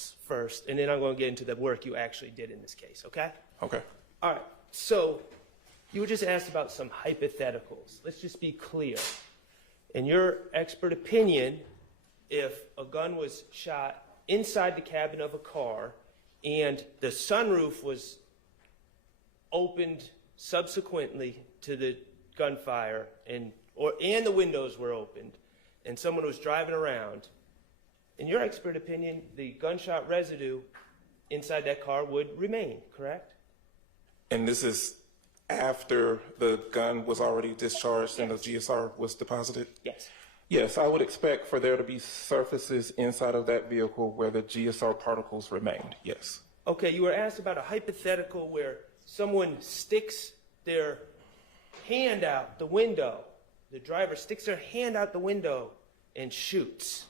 hypotheticals first, and then I'm going to get into the work you actually did in this case, okay? Okay. All right, so you were just asked about some hypotheticals. Let's just be clear. In your expert opinion, if a gun was shot inside the cabin of a car and the sunroof was opened subsequently to the gunfire and the windows were opened and someone was driving around, in your expert opinion, the gunshot residue inside that car would remain, correct? And this is after the gun was already discharged and the GSR was deposited? Yes. Yes, I would expect for there to be surfaces inside of that vehicle where the GSR particles remained, yes. Okay, you were asked about a hypothetical where someone sticks their hand out the window. The driver sticks their hand out the window and shoots.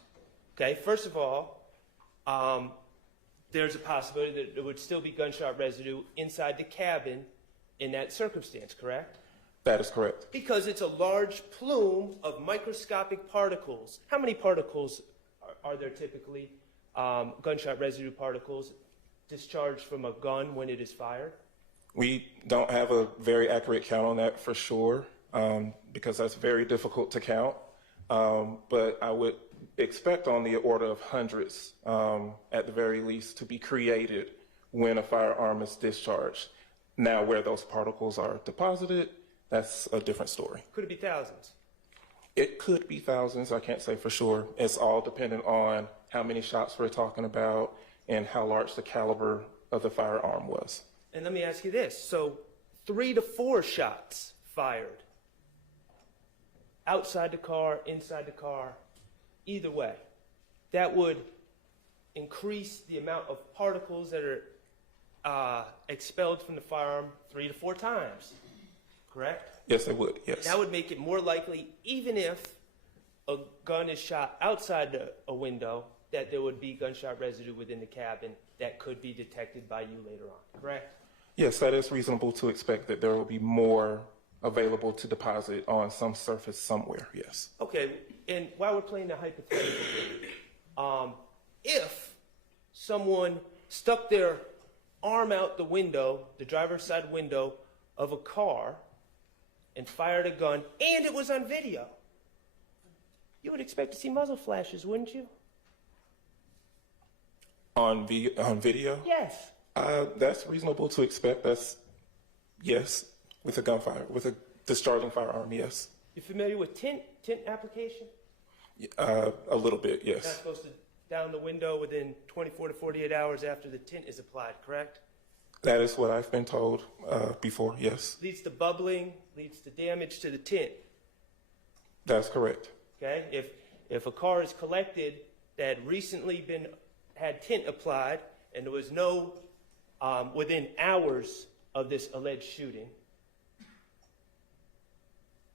Okay, first of all, there's a possibility that there would still be gunshot residue inside the cabin in that circumstance, correct? That is correct. Because it's a large plume of microscopic particles. How many particles are there typically, gunshot residue particles, discharged from a gun when it is fired? We don't have a very accurate count on that for sure, because that's very difficult to count. But I would expect on the order of hundreds, at the very least, to be created when a firearm is discharged. Now, where those particles are deposited, that's a different story. Could it be thousands? It could be thousands. I can't say for sure. It's all dependent on how many shots we're talking about and how large the caliber of the firearm was. And let me ask you this. So 3 to 4 shots fired outside the car, inside the car, either way, that would increase the amount of particles that are expelled from the firearm 3 to 4 times, correct? Yes, it would, yes. That would make it more likely, even if a gun is shot outside a window, that there would be gunshot residue within the cabin that could be detected by you later on, correct? Yes, that is reasonable to expect that there will be more available to deposit on some surface somewhere, yes. Okay, and while we're playing the hypothetical game, if someone stuck their arm out the window, the driver's side window of a car, and fired a gun, and it was on video, you would expect to see muzzle flashes, wouldn't you? On video? Yes. That's reasonable to expect. That's, yes, with a gunfire, with a discharging firearm, yes. You familiar with tint application? A little bit, You're not yes. supposed to down the window within 24 to 48 hours after the tint is applied, correct? That is what I've been told before, yes. Leads to bubbling, leads to damage to the tint. That's correct. Okay? If a car is collected that had recently had tint applied and there was no, within hours of this alleged shooting,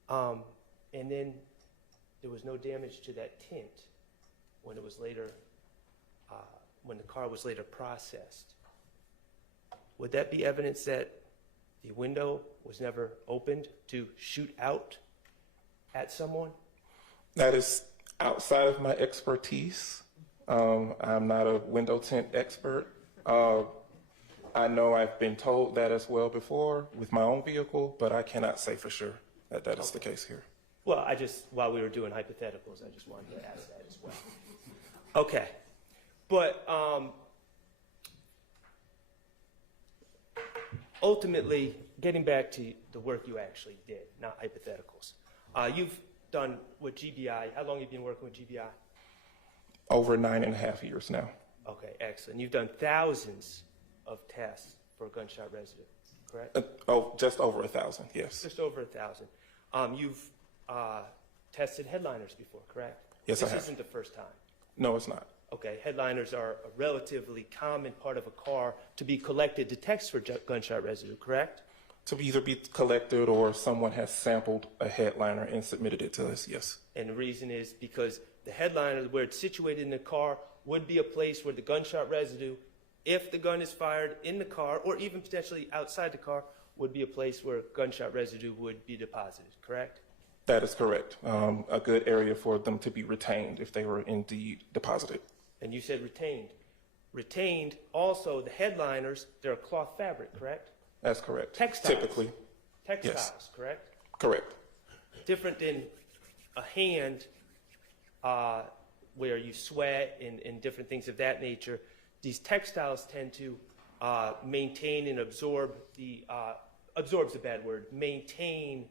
and then there was no damage to that tint when it was later, when the car was later processed, would that be evidence that the window was never opened to shoot out at someone? That is outside of my expertise. I'm not a window tint expert. I know I've been told that as well before with my own vehicle, but I cannot say for sure that that is the case here. Well, while we were doing hypotheticals, I just wanted to ask that as well. Okay. But ultimately, getting back to the work you actually did, not hypotheticals. You've done with GBI. How long have you been working with GBI? Over 9.5 years now. Okay, excellent. You've done thousands of tests for gunshot residue, correct? Just over 1,000, yes. Just over 1,000. You've tested headliners before, correct? Yes, I have. This isn't the first time. No, it's not. Okay, headliners are a relatively common part of a car to be collected to test for gunshot residue, correct? To either be collected or someone has sampled a headliner and submitted it to us, yes. And the reason is because the headliner, where it's situated in the car, would be a place where the gunshot residue, if the gun is fired in the car or even potentially outside the car, would be a place where gunshot residue would be deposited, correct? That is correct. A good area for them to be retained if they were indeed deposited. And you said retained. retained. Also, the headliners, they're a cloth fabric, correct? That's correct. Textiles. Typically. Textiles, Yes. correct? Correct. Different than a hand where you sweat and different things of that nature. These textiles tend to maintain and absorb absorb's a bad word, maintain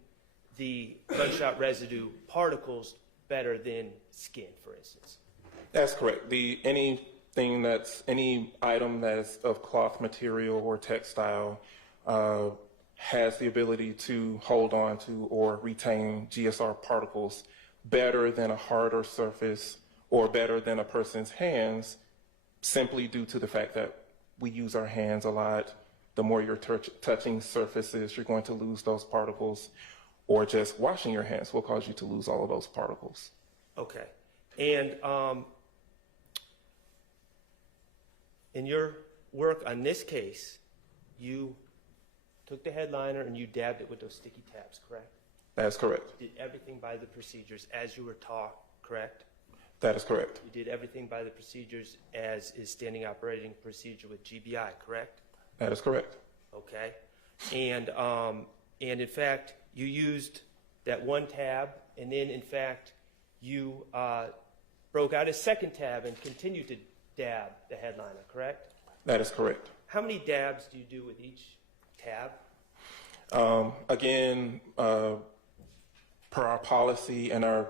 the gunshot residue particles better than skin, for instance. That's correct. Any item that's of cloth material or textile has the ability to hold on to or retain GSR particles better than a harder surface or better than a person's hands, simply due to the fact that we use our hands a lot. The more you're touching surfaces, you're going to lose those particles, or just washing your hands will cause you to lose all of those particles. Okay. And in your work on this case, you took the headliner and you dabbed it with those sticky tabs, correct? That is correct. Did everything by the procedures as you were taught, correct? That is correct. You did everything by the procedures as is standing operating procedure with GBI, correct? That is correct. Okay. And in fact, you used that one tab, and then in fact, you broke out a second tab and continued to dab the headliner, correct? That is correct. How many dabs do you do with each tab? Again, per our policy and our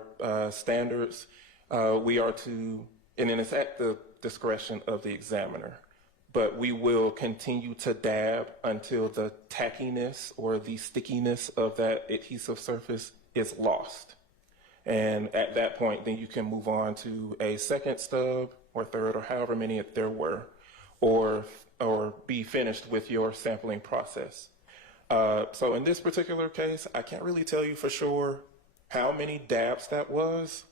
standards, we are to, and then it's at the discretion of the examiner, but we will continue to dab until the tackiness or the stickiness of that adhesive surface is lost. And at that point, then you can move on to a second stub or third or however many there were, or be finished with your sampling process. So in this particular case, I can't really tell you for sure how many dabs that was.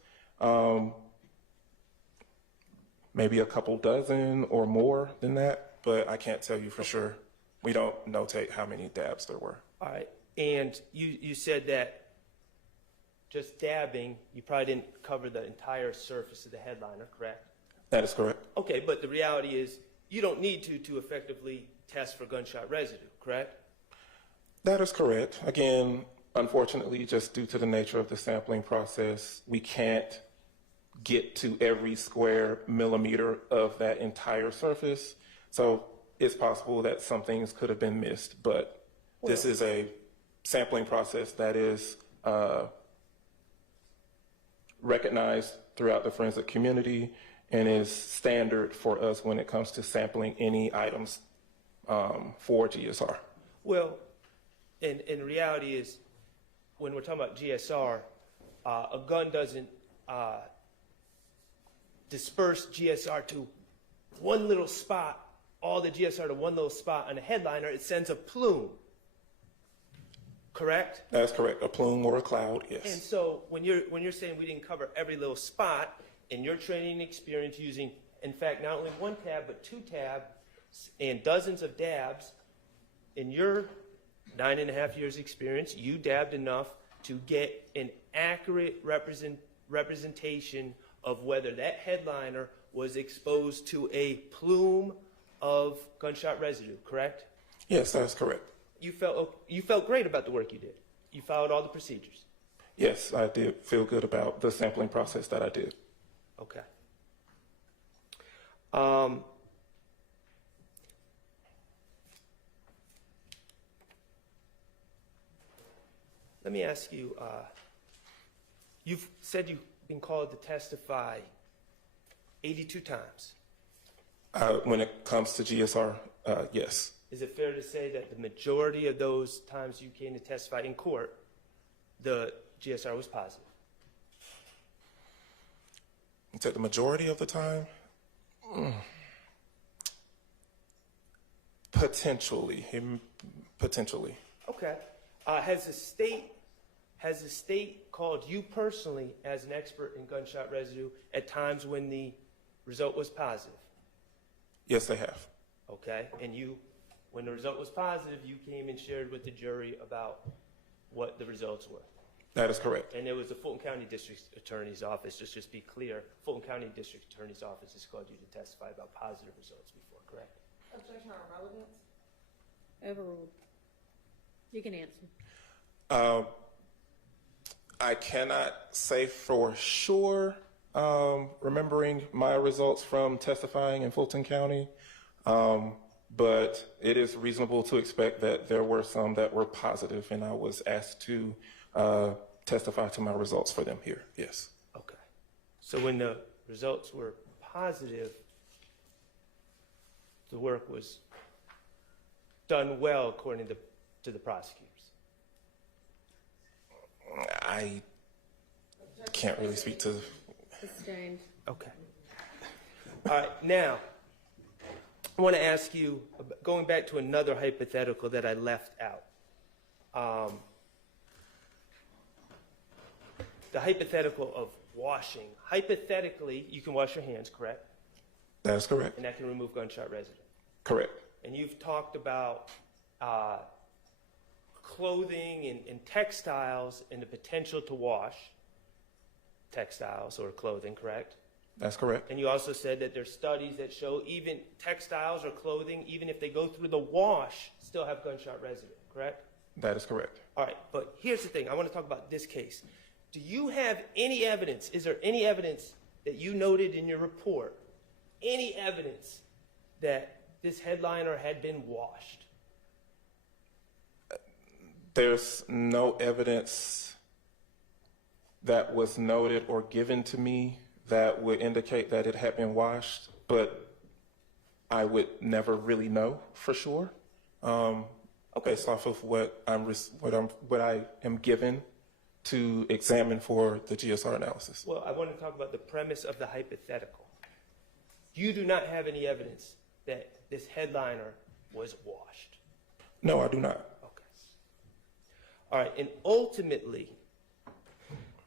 Maybe a couple dozen or more than that, but I can't tell you for sure. We don't notate how many dabs there were. All right. And you said that just dabbing, you probably didn't cover the entire surface of the headliner, correct? That is correct. Okay, but the reality is you don't need to effectively test for gunshot residue, correct? That is correct. Again, unfortunately, just due to the nature of the sampling process, we can't get to every square millimeter of that entire surface. So it's possible that some things could have been missed, but this is a sampling process that is recognized throughout the forensic community and is standard for us when it comes to sampling any items for GSR. Well, and the reality is when we're talking about GSR, a gun doesn't disperse GSR to one little spot, all the GSR to one little spot on a headliner. It sends a plume, correct? That's correct. A plume or a cloud, yes. And so when you're saying we didn't cover every little spot, in your training experience using, in fact, not only one tab, but two tabs and dozens of dabs, in your 9.5 years experience, you dabbed enough to get an accurate representation of whether that headliner was exposed to a plume of gunshot residue, correct? Yes, that's correct. You felt great about the work you did. You followed all the procedures. Yes, I did feel good about the sampling process that I did. Okay. Let me ask you, you've said you've been called to testify 82 times. When it comes to GSR, yes. Is it fair to say that the majority of those times you came to testify in court, the GSR was positive? You said the majority of the time? Potentially. Potentially. Okay. Has the state called you personally as an expert in gunshot residue at times when the result was positive? Yes, they have. Okay. And when the result was positive, you came and shared with the jury about what the results were? That is correct. And it was the Fulton County District Attorney's Office, just be clear, Fulton County District Attorney's Office has called you to testify about positive results before, correct? Objection on relevance? Overruled. You can answer. I cannot say for sure, remembering my results from testifying in Fulton County, but it is reasonable to expect that there were some that were positive, and I was asked to testify to my results for them here, yes. Okay. So when the results were positive, the work was done well according to the prosecutors. I can't really speak to. Sustained. Okay. All right, now, I want to ask you, going back to another hypothetical that I left out. The hypothetical of washing. Hypothetically, you can wash your hands, correct? That is correct. And that can remove gunshot residue. Correct. And you've talked about clothing and textiles and the potential to wash textiles or clothing, correct? That's correct. And you also said that there's studies that show even textiles or clothing, even if they go through the wash, still have gunshot residue, correct? That is correct. All right, but here's the thing. I want to talk about this case. Do you have any evidence? Is there any evidence that you noted in your report, any evidence that this headliner had been washed? There's no evidence that was noted or given to me that would indicate that it had been washed, but I would never really know for sure. Based off of what I am given to examine for the GSR analysis. Well, I want to talk about the premise of the hypothetical. You do not have any evidence that this headliner was washed. No, I do not. Okay. All right, and ultimately,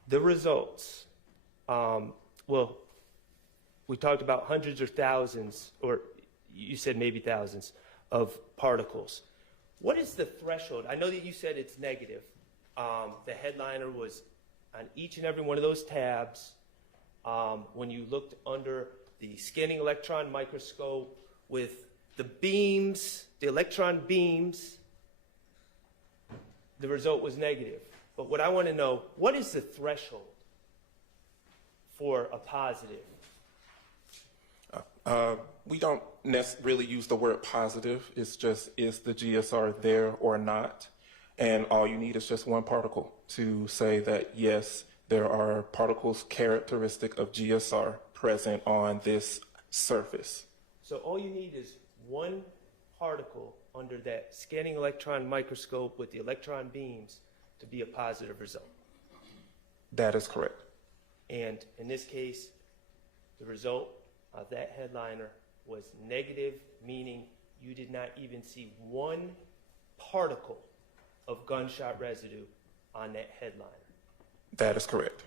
the results, well, we talked about hundreds or thousands, or you said maybe thousands, of particles. What is the threshold? I know that you said it's negative. The headliner was on each and every one of those tabs. When you looked under the scanning electron microscope with the beams, the electron beams, the result was negative. But what I want to know, what is the threshold for a positive? We don't really use the word positive. It's just, is the GSR there or not? And all you need is just one particle to say that, yes, there are particles characteristic of GSR present on this surface. So all you need is one particle under that scanning electron microscope with the electron beams to be a positive result. That is correct. And in this case, the result of that headliner was negative, meaning you did not even see one particle of gunshot residue on that headliner. That is correct.